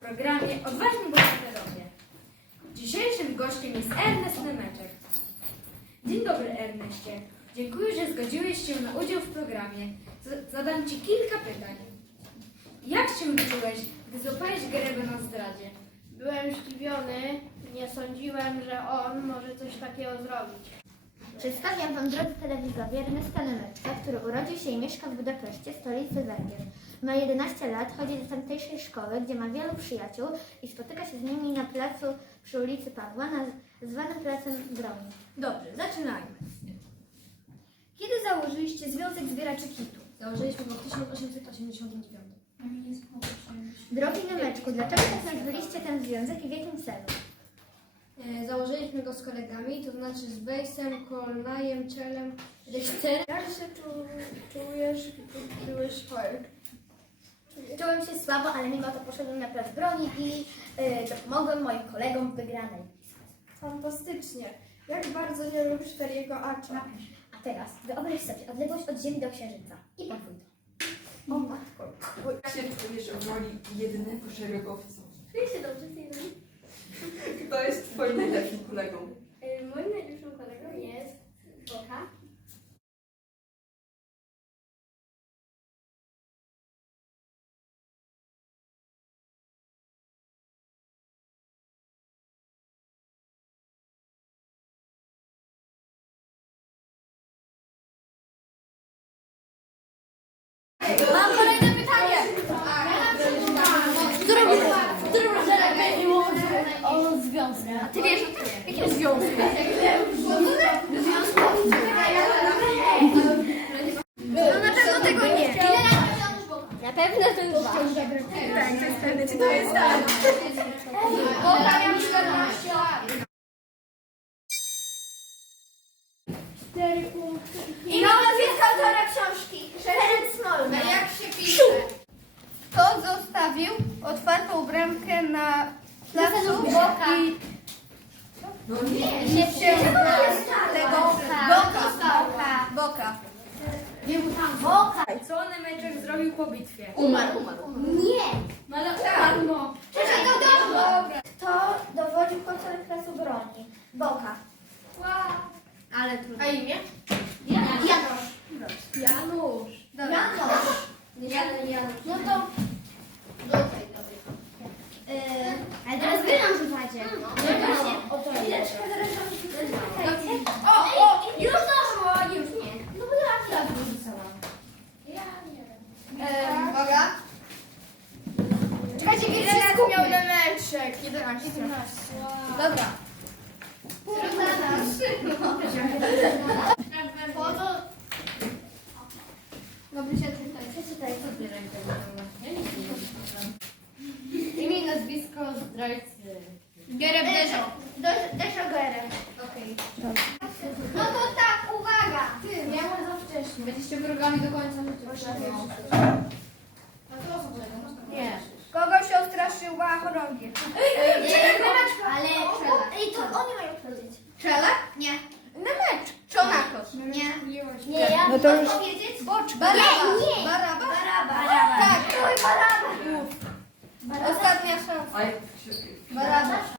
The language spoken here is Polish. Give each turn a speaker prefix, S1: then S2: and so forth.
S1: programie Odważni Bohaterowie. Dzisiejszym gościem jest Ernest Nemeczek. Dzień dobry Erneście. Dziękuję, że zgodziłeś się na udział w programie. Zadam Ci kilka pytań. Jak się czułeś, gdy złapałeś Gerebę na zdradzie?
S2: Byłem zdziwiony. Nie sądziłem, że on może coś takiego zrobić.
S3: Przedstawiam Wam drodzy telewizowie Ernesta Nemeczka, który urodził się i mieszka w Budapeszcie, stolicy Węgier. Ma 11 lat, chodzi do tamtejszej szkoły, gdzie ma wielu przyjaciół i spotyka się z nimi na placu przy ulicy Pawła, zwanym Placem Broni.
S1: Dobrze, zaczynajmy.
S3: Kiedy założyliście Związek Zbieraczy Kitu?
S2: Założyliśmy go w 1889.
S3: Drogi Nemeczku, dlaczego tak nazwaliście ten związek i w jakim celu?
S2: E, Założyliśmy go z kolegami, to znaczy z Bejsem, Kolnajem, Czelem, Rychcerem. Jak się czujesz, gdy byłeś chory?
S3: Czułem się słabo, ale mimo to poszedłem na Plac Broni i y, dopomogłem moim kolegom w wygranej.
S2: Fantastycznie. Jak bardzo nie lubisz Feriego Acza?
S3: A teraz wyobraź sobie odległość od Ziemi do Księżyca i podwój to. O matko.
S4: Jak się czujesz w roli jedynego szeregowca?
S2: Czuję się dobrze z tej roli.
S4: Kto jest twoim najlepszym kolegą?
S2: Moim
S3: związku. A ty wiesz o tym? Jakim związku? No na pewno tego nie. Na pewno dwa. Tak, to jest pewne. Czy to jest tak? 14 lat. I nazwisko autora książki. Ferenc
S2: jak się pisze? Kto zostawił otwartą bramkę na placu
S3: Boka.
S2: i
S4: No nie!
S3: Nie
S2: tego
S3: Boka.
S2: Boka. Boka.
S3: Boka.
S1: Co Nemeczek zrobił po bitwie?
S2: Umarł, umarł.
S3: Nie.
S1: No ale umarł, no.
S3: Czekaj, to dobra. Kto dowodził końcem placu broni? Boka.
S2: Ale trudno. A imię?
S3: Janusz.
S2: Janusz.
S3: Janusz.
S2: Jan, Janusz.
S3: No to... Yy, ale teraz nam rzucacie. No. Chwileczkę, zaraz
S2: O, o!
S3: Już doszło, już nie. No bo ja raz rzucałam.
S2: E, uwaga.
S3: Czekajcie,
S2: Ile
S3: kiedy się
S2: lat
S3: skupię.
S2: miał Nemeczek? 11. Dobra. Dobry się tutaj.
S3: Przeczytaj.
S2: Imię i nazwisko zdrajcy. Gereb Deżo.
S3: Deszo Gerem.
S2: Okej.
S3: No to tak, uwaga.
S2: Ty, miałam za wcześnie. Będziecie wrogami do końca życia. Nie. Kogo siostra szyła chorągiew?
S3: Ale... Ej, to oni mają powiedzieć.
S2: Czele?
S3: Nie.
S2: Nemecz. Czonakos.
S3: Nie. Nie, ja no to już... powiedzieć?
S2: Bocz.
S3: Baraba. Nie, nie.
S2: Baraba?
S3: Baraba.
S2: Tak.
S3: Oj, baraba.
S2: Ostatnia szansa.
S4: A się...
S2: Baraba.